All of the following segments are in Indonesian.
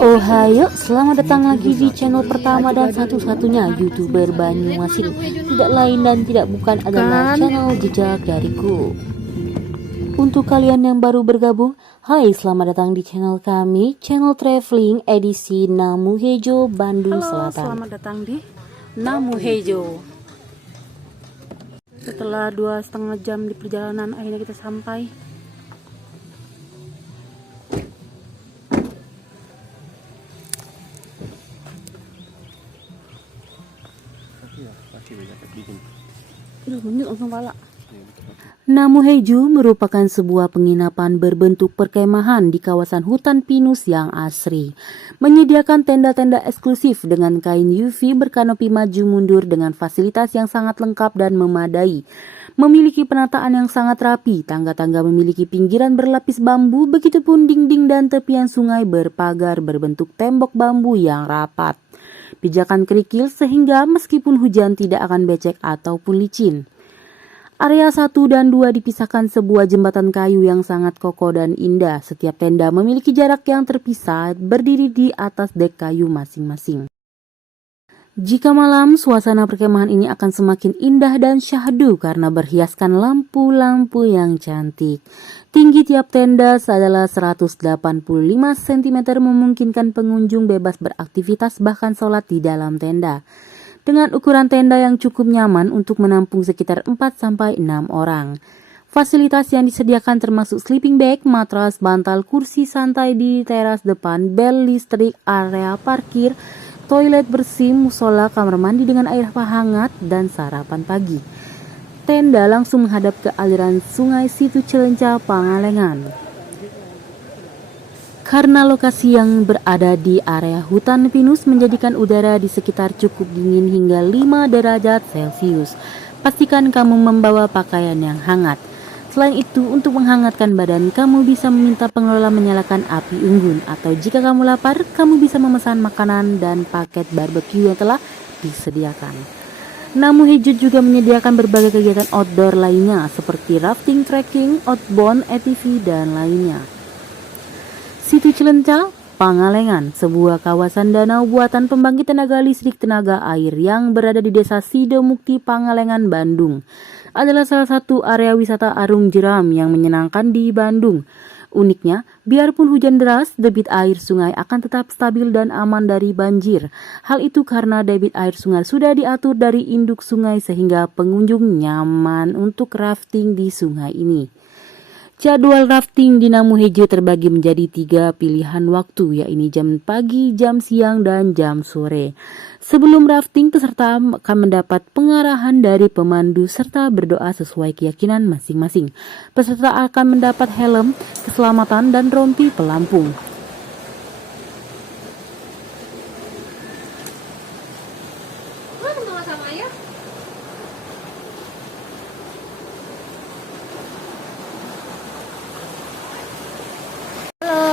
Ohayo, selamat datang lagi di channel pertama dan satu-satunya YouTuber Banyumasin. Tidak lain dan tidak bukan adalah channel Jejak Dariku. Untuk kalian yang baru bergabung, hai, selamat datang di channel kami, channel traveling edisi Namuhejo, Bandung Selatan. Selamat datang di Namuhejo. Setelah 2,5 jam di perjalanan, akhirnya kita sampai. Namuhejo merupakan sebuah penginapan berbentuk perkemahan di kawasan hutan pinus yang asri. Menyediakan tenda-tenda eksklusif dengan kain UV berkanopi maju mundur dengan fasilitas yang sangat lengkap dan memadai. Memiliki penataan yang sangat rapi, tangga-tangga memiliki pinggiran berlapis bambu, begitupun dinding dan tepian sungai berpagar berbentuk tembok bambu yang rapat. Pijakan kerikil sehingga meskipun hujan tidak akan becek ataupun licin. Area 1 dan 2 dipisahkan sebuah jembatan kayu yang sangat kokoh dan indah. Setiap tenda memiliki jarak yang terpisah berdiri di atas dek kayu masing-masing. Jika malam, suasana perkemahan ini akan semakin indah dan syahdu karena berhiaskan lampu-lampu yang cantik. Tinggi tiap tenda adalah 185 cm memungkinkan pengunjung bebas beraktivitas bahkan sholat di dalam tenda. Dengan ukuran tenda yang cukup nyaman untuk menampung sekitar 4-6 orang. Fasilitas yang disediakan termasuk sleeping bag, matras, bantal, kursi santai di teras depan, bel listrik, area parkir, toilet bersih, musola, kamar mandi dengan air hangat, dan sarapan pagi. Tenda langsung menghadap ke aliran sungai Situ Cilenca, Pangalengan. Karena lokasi yang berada di area hutan pinus menjadikan udara di sekitar cukup dingin hingga 5 derajat Celcius. Pastikan kamu membawa pakaian yang hangat. Selain itu, untuk menghangatkan badan, kamu bisa meminta pengelola menyalakan api unggun. Atau jika kamu lapar, kamu bisa memesan makanan dan paket barbeque yang telah disediakan. Namuhejo juga menyediakan berbagai kegiatan outdoor lainnya seperti rafting, trekking, outbound, ATV, dan lainnya. Situ Cilenca, Pangalengan, sebuah kawasan danau buatan pembangkit tenaga listrik tenaga air yang berada di desa Sidomukti, Pangalengan, Bandung, adalah salah satu area wisata arung jeram yang menyenangkan di Bandung. Uniknya, biarpun hujan deras, debit air sungai akan tetap stabil dan aman dari banjir. Hal itu karena debit air sungai sudah diatur dari induk sungai sehingga pengunjung nyaman untuk rafting di sungai ini. Jadwal rafting di Namuhejo terbagi menjadi 3 pilihan waktu, yaitu jam pagi, jam siang, dan jam sore. Sebelum rafting, peserta akan mendapat pengarahan dari pemandu serta berdoa sesuai keyakinan masing-masing. Peserta akan mendapat helm keselamatan dan rompi pelampung.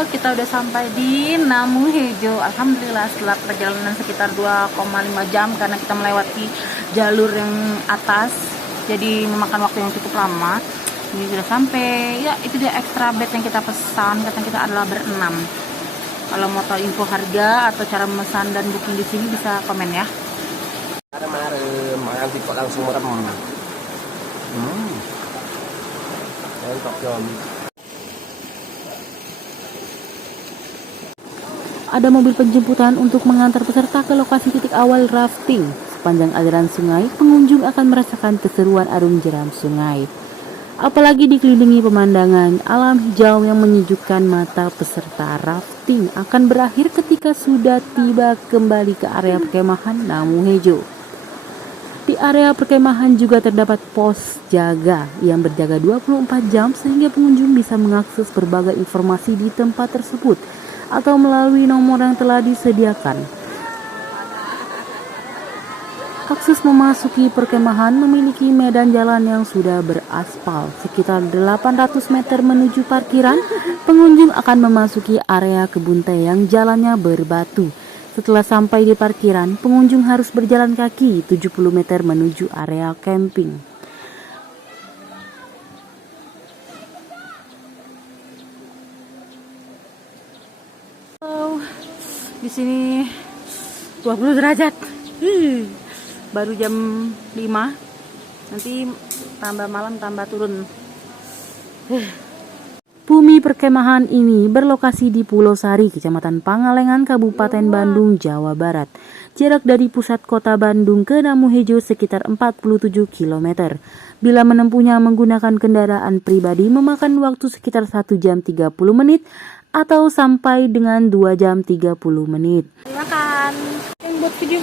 Kita udah sampai di Namuhejo. Alhamdulillah setelah perjalanan sekitar 2,5 jam karena kita melewati jalur yang atas, jadi memakan waktu yang cukup lama. Ini sudah sampai. Ya, itu dia extra bed yang kita pesan. Kata kita adalah berenam. Kalau mau tahu info harga atau cara memesan dan booking di sini bisa komen ya. Nanti kok langsung merem. Mantap Jom. Ada mobil penjemputan untuk mengantar peserta ke lokasi titik awal rafting. Sepanjang aliran sungai, pengunjung akan merasakan keseruan arung jeram sungai. Apalagi dikelilingi pemandangan alam hijau yang menyejukkan mata, peserta rafting akan berakhir ketika sudah tiba kembali ke area perkemahan Namuhejo. Di area perkemahan juga terdapat pos jaga yang berjaga 24 jam sehingga pengunjung bisa mengakses berbagai informasi di tempat tersebut atau melalui nomor yang telah disediakan. Akses memasuki perkemahan memiliki medan jalan yang sudah beraspal. Sekitar 800 meter menuju parkiran, pengunjung akan memasuki area kebun teh yang jalannya berbatu. Setelah sampai di parkiran, pengunjung harus berjalan kaki 70 meter menuju area camping. Di sini 20 derajat. Baru jam 5. Nanti tambah malam tambah turun. Bumi perkemahan ini berlokasi di Pulau Sari, Kecamatan Pangalengan, Kabupaten Bandung, Jawa Barat. Jarak dari pusat kota Bandung ke Namuhejo sekitar 47 km. Bila menempuhnya menggunakan kendaraan pribadi memakan waktu sekitar 1 jam 30 menit atau sampai dengan 2 jam 30 menit. Makan. Yang buat video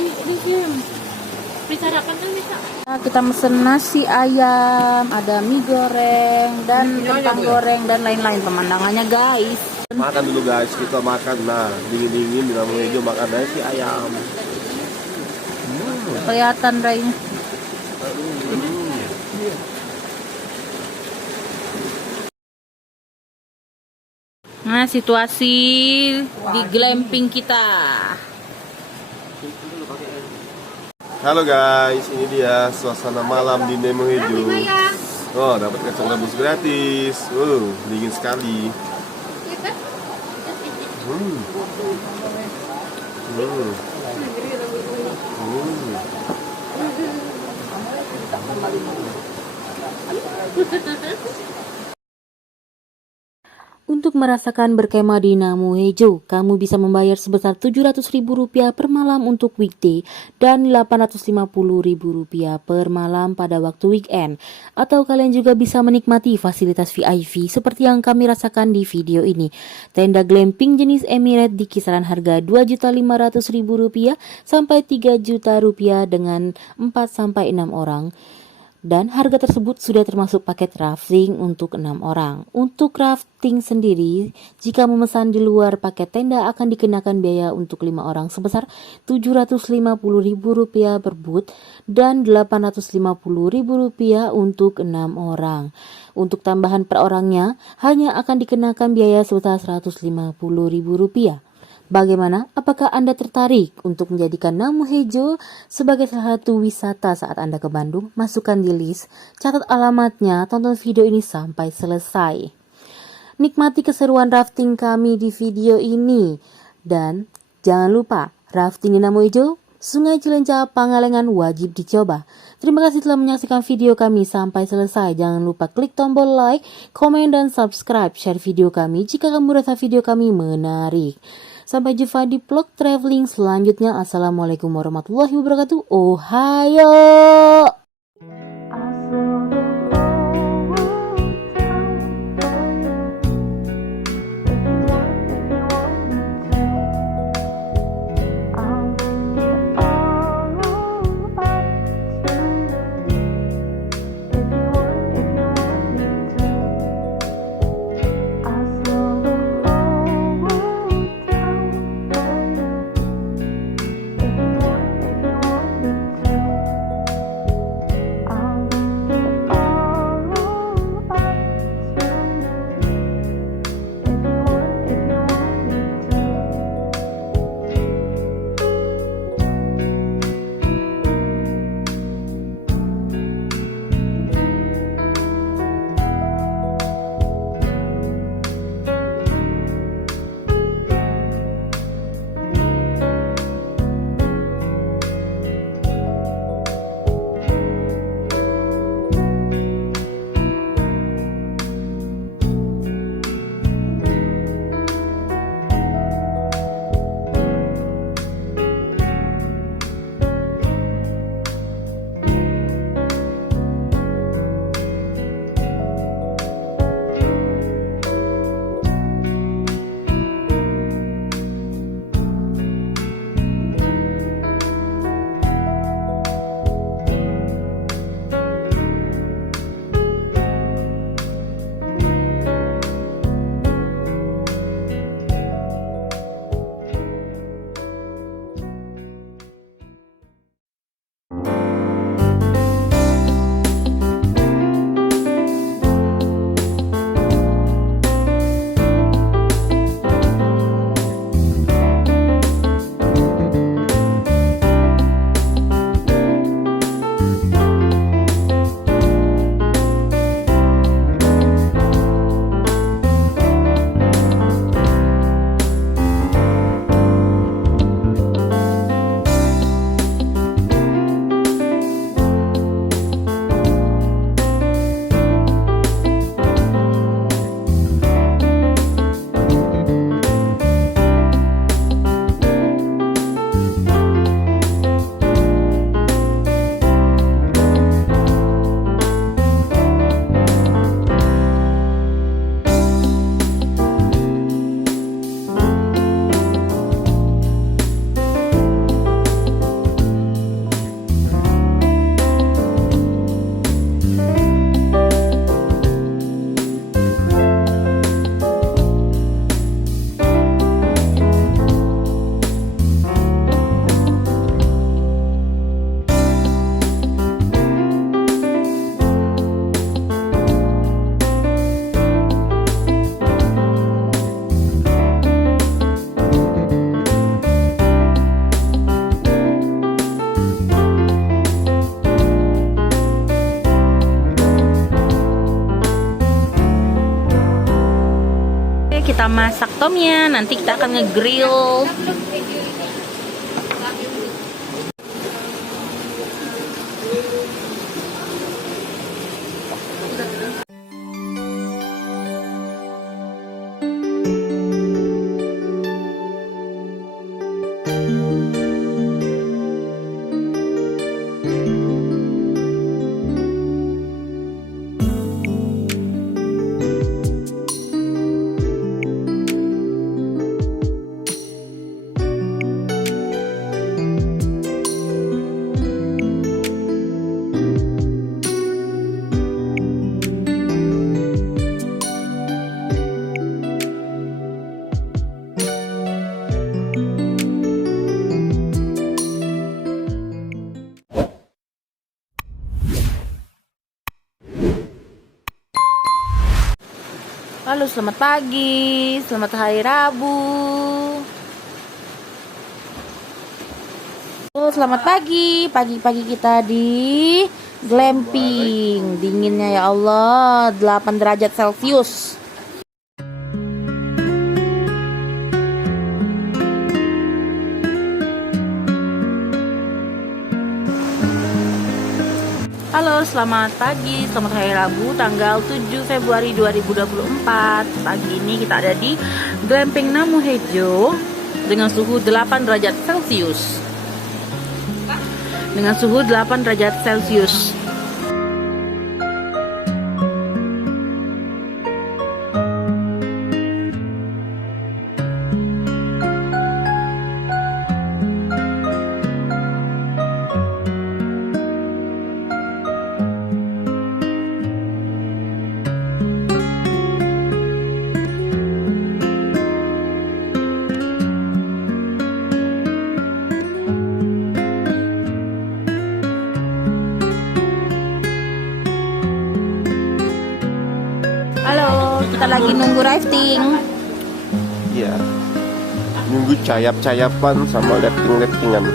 bisa dapat kan bisa. Nah, kita mesen nasi ayam, ada mie goreng dan kentang goreng dan lain-lain pemandangannya guys. Makan dulu guys, kita makan. Nah, dingin-dingin di Namuhejo makan nasi ayam. Kelihatan rainya. Nah, situasi di glamping kita. Halo guys, ini dia suasana malam di Namuhejo. Oh, dapat kacang rebus gratis. Dingin sekali. Hmm. Hmm. Hmm. Untuk merasakan berkemah di Namuhejo, kamu bisa membayar sebesar Rp700.000 per malam untuk weekday dan Rp850.000 per malam pada waktu weekend. Atau kalian juga bisa menikmati fasilitas VIP seperti yang kami rasakan di video ini. Tenda glamping jenis Emirates di kisaran harga Rp2.500.000 sampai Rp3.000.000 dengan 4-6 orang. Dan harga tersebut sudah termasuk paket rafting untuk 6 orang. Untuk rafting sendiri, jika memesan di luar paket tenda akan dikenakan biaya untuk 5 orang sebesar Rp750.000 per booth dan Rp850.000 untuk 6 orang. Untuk tambahan per orangnya hanya akan dikenakan biaya sebesar Rp150.000. Bagaimana? Apakah Anda tertarik untuk menjadikan Namuhejo sebagai salah satu wisata saat Anda ke Bandung? Masukkan di list, catat alamatnya, tonton video ini sampai selesai. Nikmati keseruan rafting kami di video ini. Dan jangan lupa, rafting di Namuhejo, Sungai Cilencah, Pangalengan wajib dicoba. Terima kasih telah menyaksikan video kami sampai selesai. Jangan lupa klik tombol like, komen, dan subscribe. Share video kami jika kamu rasa video kami menarik. Sampai jumpa di vlog traveling selanjutnya. Assalamualaikum warahmatullahi wabarakatuh. Ohayo. kita masak tomnya. Nanti kita akan nge-grill. Halo, selamat pagi, selamat hari Rabu. Oh, selamat pagi, pagi-pagi kita di glamping. Dinginnya ya Allah, 8 derajat Celcius. Halo, selamat pagi, selamat hari Rabu, tanggal 7 Februari 2024. Pagi ini kita ada di glamping Namuhejo dengan suhu 8 derajat Celcius. Dengan suhu 8 derajat Celcius. Halo, kita lagi nunggu rafting. Iya. Nunggu cayap-cayapan sama lifting-liftingan.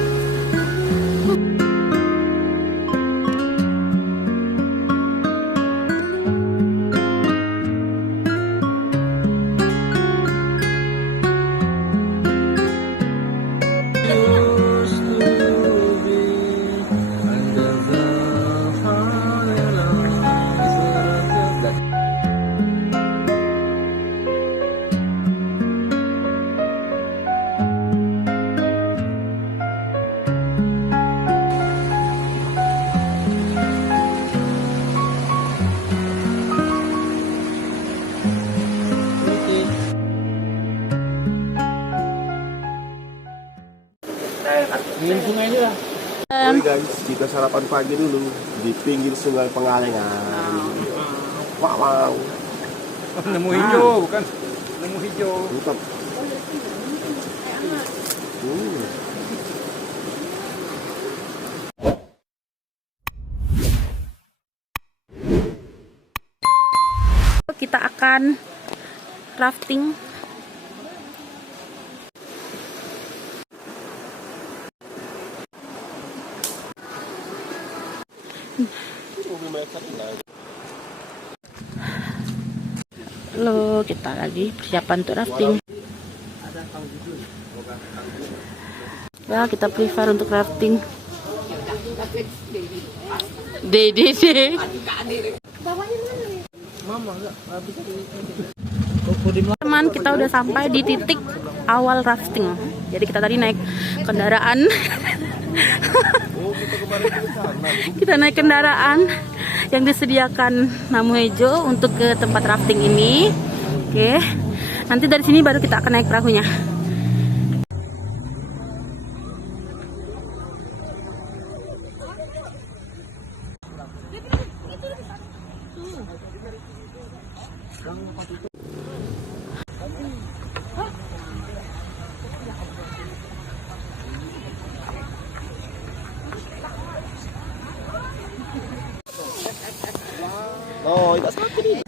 Oke guys, kita sarapan pagi dulu di pinggir sungai Pengalengan. Wow. Nemu hijau, bukan nemu hijau. Mantap. Kita akan rafting. Halo, kita lagi persiapan untuk rafting. Ya, kita prepare untuk rafting. Dede. Teman, kita udah sampai di titik awal rafting. Jadi kita tadi naik kendaraan. Kita naik kendaraan yang disediakan Namuhejo untuk ke tempat rafting ini. Oke. Nanti dari sini baru kita akan naik perahunya. Oh, iba sa akin.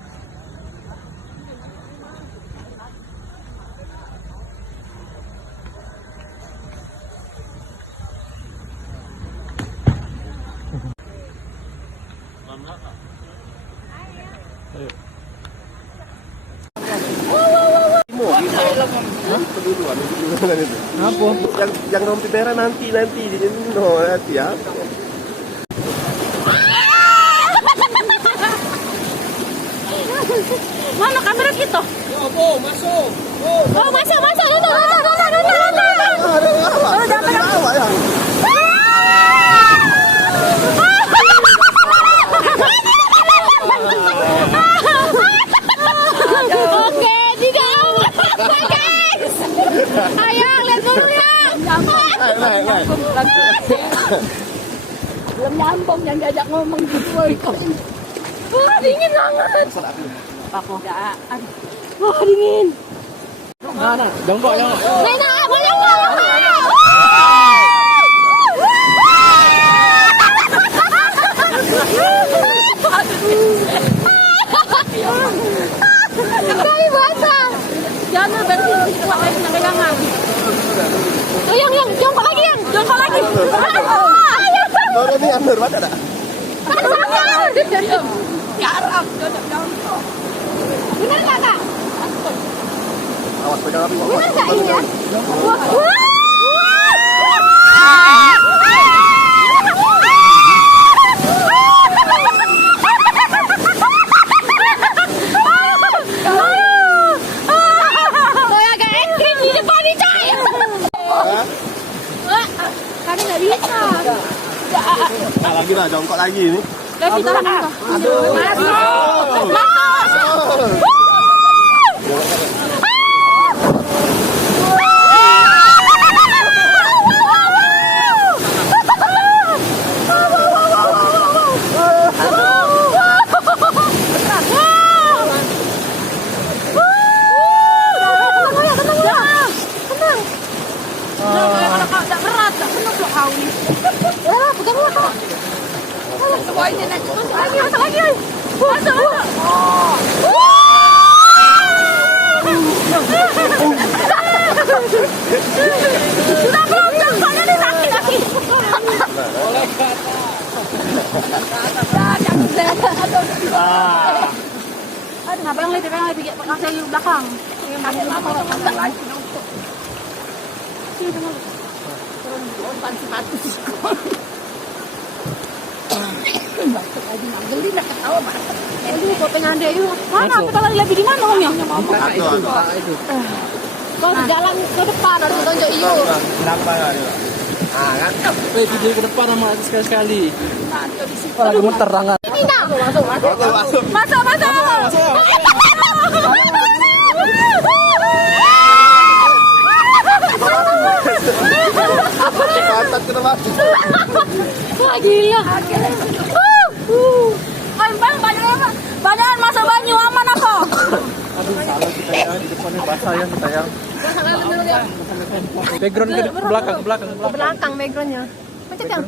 Keduluan itu gimana itu? Apa? Yang rompi merah nanti di nanti ya. Mana kamera kita? Masuk. Oh, masuk. Nonton. Oke, tidak apa guys. Ayo lihat dulu ya. Belum nyambung yang diajak ngomong gitu. Wah, dingin banget. Aku. Aduh. Wah, dingin. Mana? Jongkok. Nena, boleh enggak? Kali basah. Jangan bensin kuat lagi pegangan. Yang jongkok lagi. Kalau ini under mana ada? Garap. Benar enggak, Kak? Awas pegang api. Benar enggak ini ya? Lagi lah, jongkok lagi ini. Levi tahan. Aduh. Masuk lagi. Sudah belum jongkoknya nih sakit lagi. Oleh Aduh, ngapa yang lebih pakai di belakang? Aduh, pengen ada yuk. Mana? Kita lagi lebih di mana omnya? Kau jalan ke depan, harus tonjok yuk. Kenapa ya? Kan? video ke depan sama sekali. Kalau gemeter tangan. Ini nak. Masuk. Pantat kena mati. Wah, gila. Bang, badan masa banyu aman apa? Aduh, salah kita ya, di depannya basah ya kita ya. Background ke belakang. Belakang backgroundnya. Macet yang?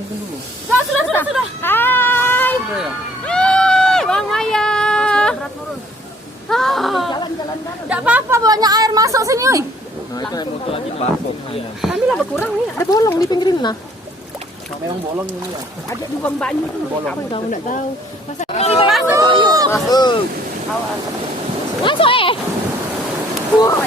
Sudah. Hai, Bang Maya. Jalan. Tidak apa-apa, banyak air masuk sini, oi. Nah, itu yang muncul lagi bakok. Kami lah berkurang nih, ada bolong di pinggirin lah. Memang bolong ini ya. Ada dua banyu tuh. Apa kamu enggak tahu? Masuk. Masuk Wah.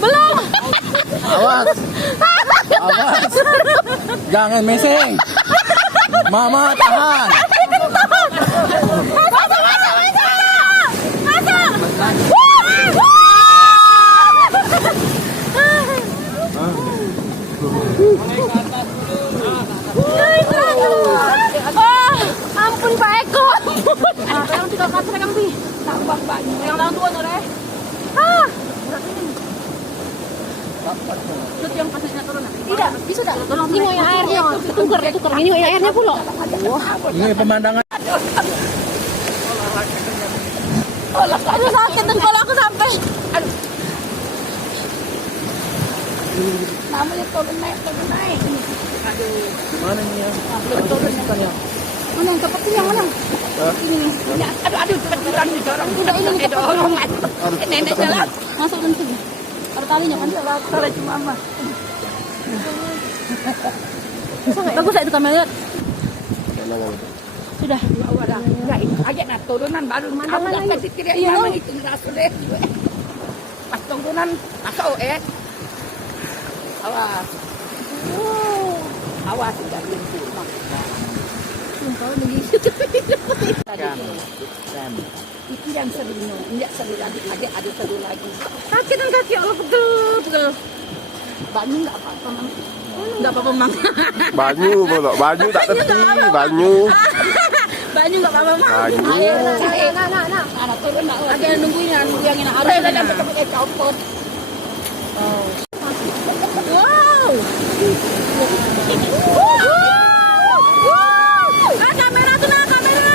Belum. Awas. Jangan meseng. Mama tahan. Ampun Pak Eko. Pegang tiga kata pegang pi. Tambang banyak. Yang lawan tua tuh deh. Yang pasirnya turun. Tidak, bisa tak? Ini yang airnya tukar. Ini yang airnya pula. Ini pemandangan. Aduh sakit dan kalau aku sampai. Namanya turun naik. Aduh. Mana nih ya? Turun Tanya. Mana yang cepat ini yang mana? Ini nih. Aduh, cepat dorong. Udah ini nih dorong. Nenek jalan. Masuk dan sini. Ada talinya kan? Salah cuma mama. Bagus itu kamera lihat. Sudah. Enggak, aja nah turunan baru mana lagi tidak iya itu langsung deh. Pas turunan masuk awas. Awas tidak lintu. Itu yang seru, enggak seru lagi, ada seru lagi. Kaki dan kaki Allah betul. Banyu enggak apa-apa, Mang. Enggak apa-apa, Mang. Banyu bolok, banyu tak tepi, banyu. Banyu enggak apa-apa, Mang. Banyu. Nah, turun nak. Ada yang nungguin yang ini harus. Ada betul copot. Wow. Kamera tuh nah, kamera.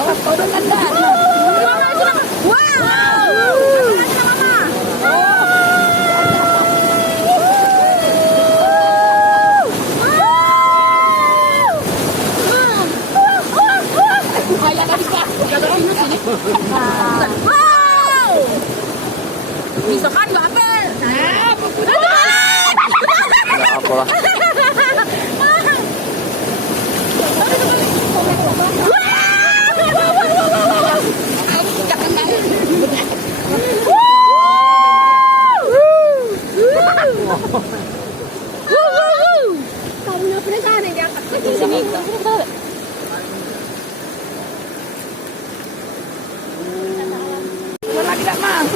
Awas turunan dah. Bisa kan nggak apa? Nah, apalah. Kamu nggak pernah sana dia di sini. Lagi tak Mang.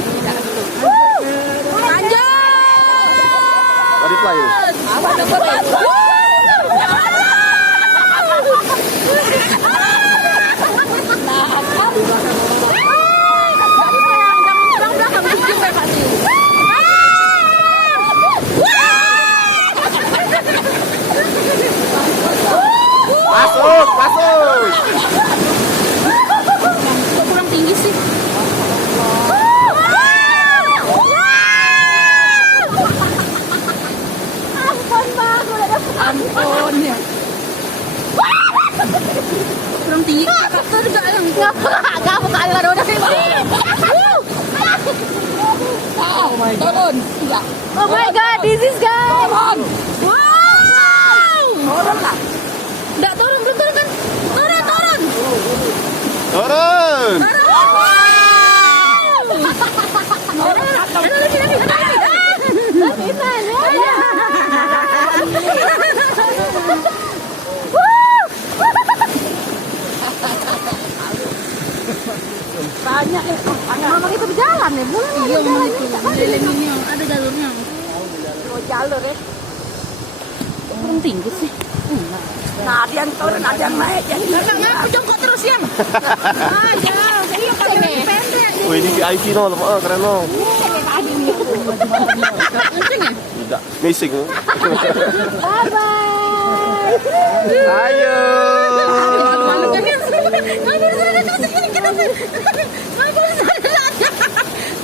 Tadi fly ini. Awas dapat. Masuk. Kok kurang tinggi sih? Ampun ya. Kurang tinggi. Kakak juga yang Kamu kalah udah sih. Turun. Enggak. Oh my god, this is guys. Turun. Wow. Turun lah. Enggak turun kan? Turun. Turun. Banyak Mama kita berjalan ya, boleh iya memang itu Leleng ini ada jalurnya. jalur ya. Kurang tinggi sih. Nah, ada yang turun, ada yang naik. Aku jongkok terus yang. Aja, ini pendek. Wih, ini VIP no, lemah keren no. Kenceng ya? Tidak, missing. Bye bye. Ayo. Malu kan ya?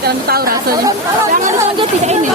Jangan tahu rasanya. Jangan saja tidak ini.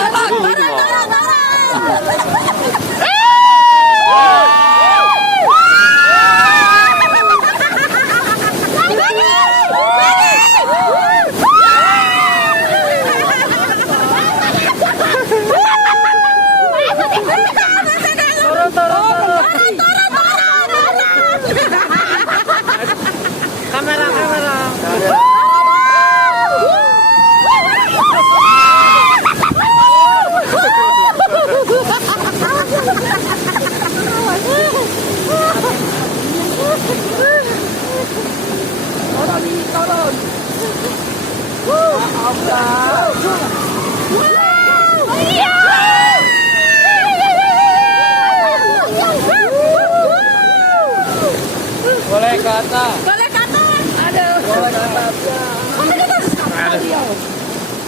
Boleh ke atas. Boleh ke atas. Aduh. Boleh ke atas.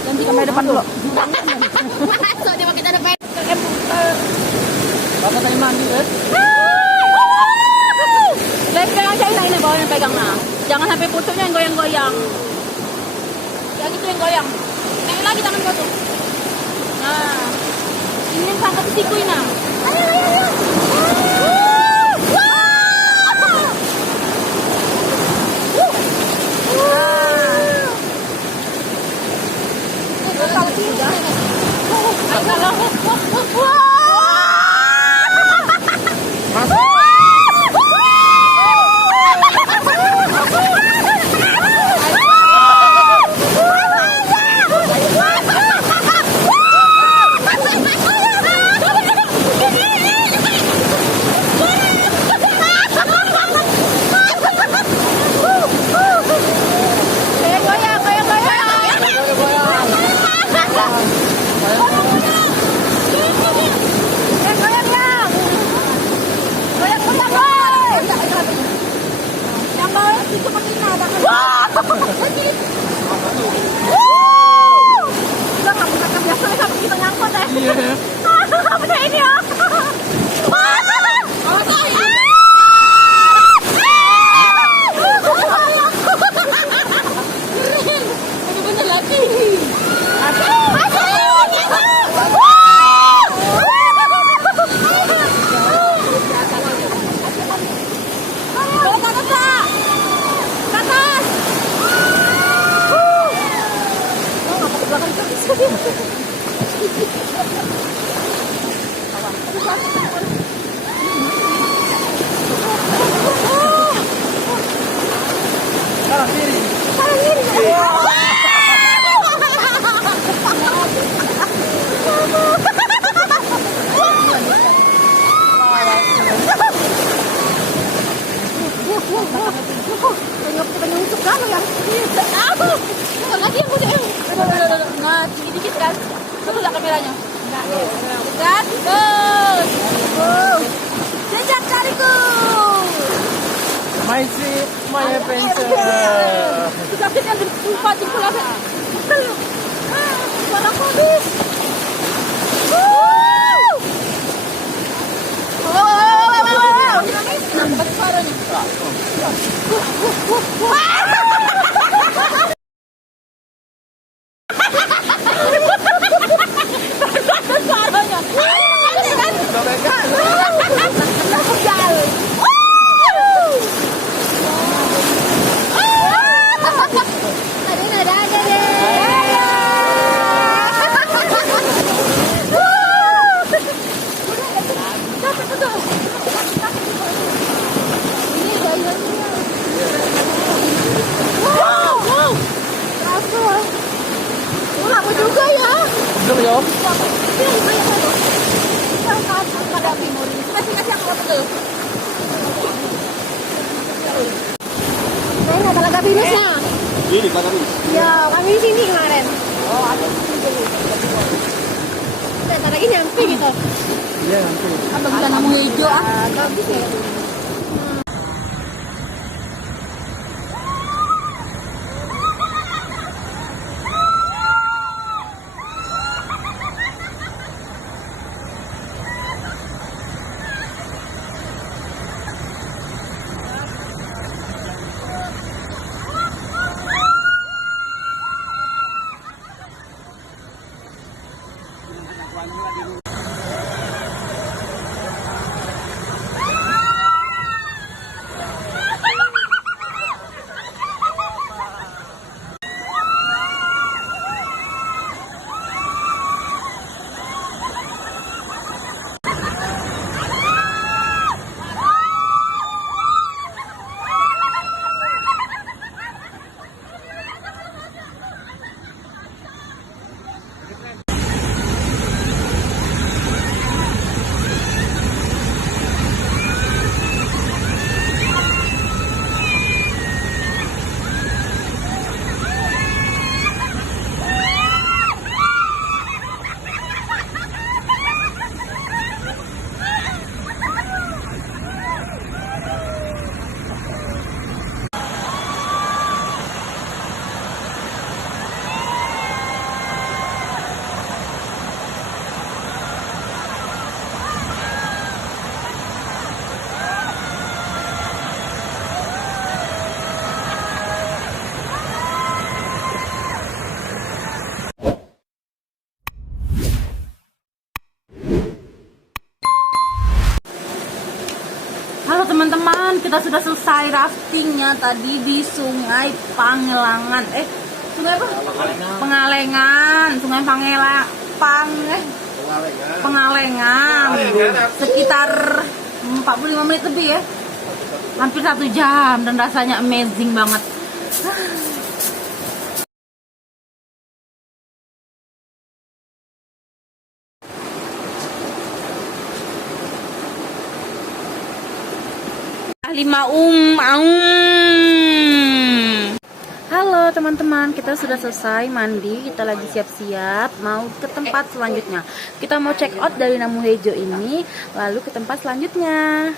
Ganti kamera depan dulu. Soalnya kita ada pengen. Bapak tadi mandi kan? Pegang aja ini bawah yang pegang nah. Jangan sampai pucuknya yang goyang-goyang. Yang itu yang goyang. lagi tangan kau tuh. Nah, ini angkat siku ini. Ayo, ayo, ayo. Nah, tinggi dikit kan? Betul nggak kameranya? Kan? Bagus. Jejak jariku. My sweet, my adventure. Sudah kita lupa jempol apa? Betul. Suara habis. Nampak suaranya. Belum ya? Mana Telaga Pinusnya? Ini Telaga Pinus. Ya, kami di sini kemarin. Oh, ada di sini dulu. Bentar lagi nyampe gitu. Iya nanti. Apa bisa namu hijau ah? Bagus ya. kita sudah selesai raftingnya tadi di Sungai Pangelangan. Sungai apa? Pengalengan. Sungai Pengalengan. Sekitar 45 menit lebih ya. Hampir 1 jam dan rasanya amazing banget. Halo teman-teman, kita sudah selesai mandi, kita lagi siap-siap mau ke tempat selanjutnya. Kita mau check out dari Namuhejo ini, lalu ke tempat selanjutnya.